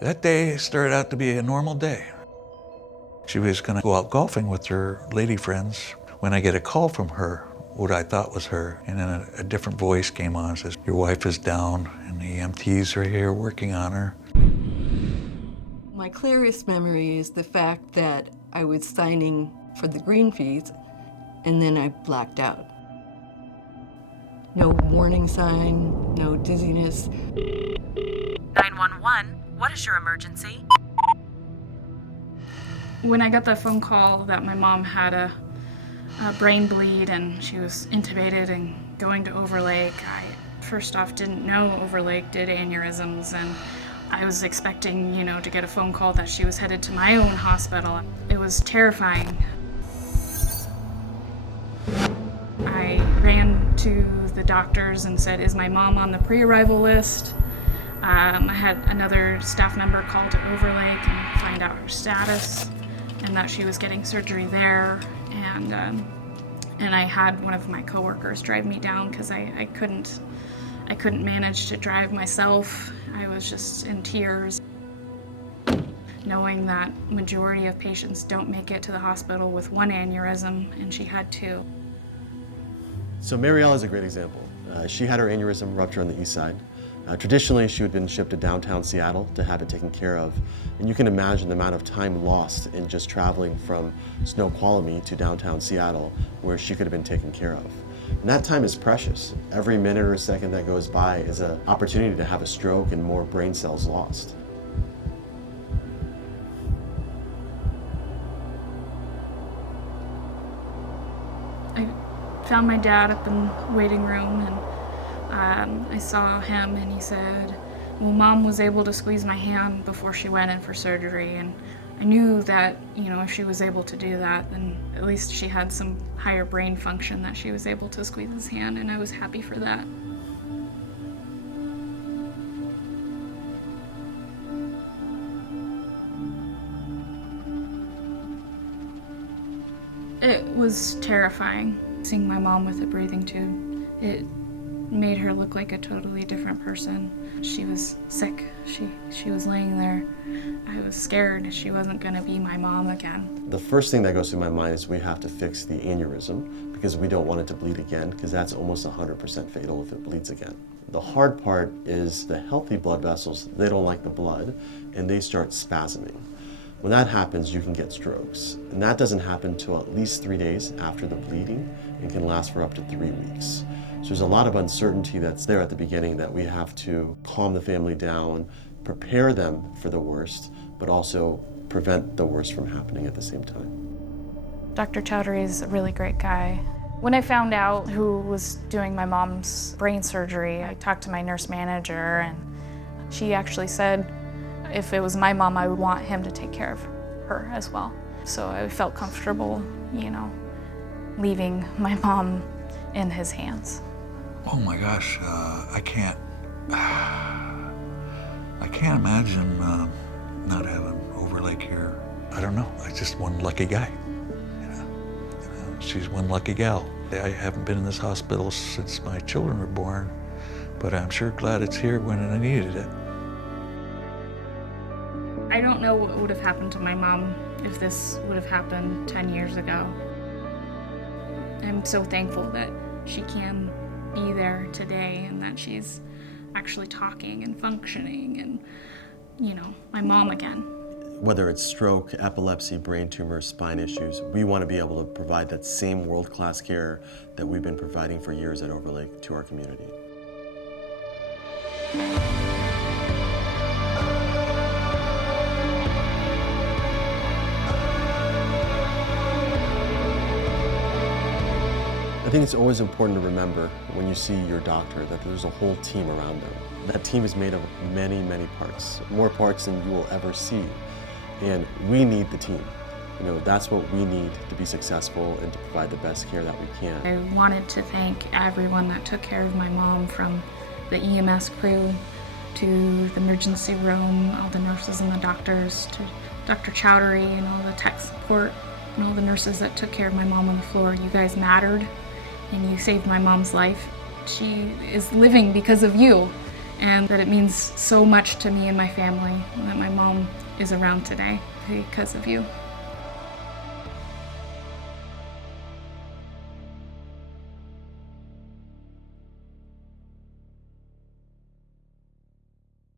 That day started out to be a normal day. She was gonna go out golfing with her lady friends when I get a call from her, what I thought was her, and then a different voice came on and says, "Your wife is down and the EMTs are here working on her." My clearest memory is the fact that I was signing for the green fees and then I blacked out. No warning sign, no dizziness. 911, what is your emergency? When I got the phone call that my mom had a brain bleed and she was intubated and going to Overlake, I first off didn't know Overlake did aneurysms, and I was expecting, to get a phone call that she was headed to my own hospital. It was terrifying. I ran to the doctors and said, "Is my mom on the pre-arrival list?" I had another staff member call to Overlake and find out her status and that she was getting surgery there. And I had one of my coworkers drive me down because I couldn't manage to drive myself. I was just in tears. Knowing that majority of patients don't make it to the hospital with one aneurysm, and she had two. So Marielle is a great example. She had her aneurysm rupture on the east side. Traditionally, she had been shipped to downtown Seattle to have it taken care of. And you can imagine the amount of time lost in just traveling from Snoqualmie to downtown Seattle, where she could have been taken care of. And that time is precious. Every minute or second that goes by is an opportunity to have a stroke and more brain cells lost. I found my dad up in the waiting room, and I saw him, and he said, "Well, Mom was able to squeeze my hand before she went in for surgery," and I knew that, if she was able to do that, then at least she had some higher brain function that she was able to squeeze his hand, and I was happy for that. It was terrifying, seeing my mom with a breathing tube. It made her look like a totally different person. She was sick. She was laying there. I was scared she wasn't going to be my mom again. The first thing that goes through my mind is we have to fix the aneurysm because we don't want it to bleed again, because that's almost 100% fatal if it bleeds again. The hard part is the healthy blood vessels, they don't like the blood and they start spasming. When that happens, you can get strokes. And that doesn't happen until at least 3 days after the bleeding and can last for up to 3 weeks. So there's a lot of uncertainty that's there at the beginning that we have to calm the family down, prepare them for the worst, but also prevent the worst from happening at the same time. Dr. Chowdhury is a really great guy. When I found out who was doing my mom's brain surgery, I talked to my nurse manager, and she actually said if it was my mom, I would want him to take care of her as well. So I felt comfortable, leaving my mom in his hands. Oh my gosh, I can't imagine not having Overlake here. I don't know, I'm just one lucky guy. She's one lucky gal. I haven't been in this hospital since my children were born, but I'm sure glad it's here when I needed it. I don't know what would have happened to my mom if this would have happened 10 years ago. I'm so thankful that she can be there today and that she's actually talking and functioning and, my mom again. Whether it's stroke, epilepsy, brain tumors, spine issues, we want to be able to provide that same world-class care that we've been providing for years at Overlake to our community. I think it's always important to remember when you see your doctor that there's a whole team around them. That team is made of many, many parts, more parts than you will ever see. And we need the team. That's what we need to be successful and to provide the best care that we can. I wanted to thank everyone that took care of my mom, from the EMS crew to the emergency room, all the nurses and the doctors, to Dr. Chowdhury and all the tech support and all the nurses that took care of my mom on the floor. You guys mattered, and you saved my mom's life. She is living because of you, and that it means so much to me and my family that my mom is around today because of you.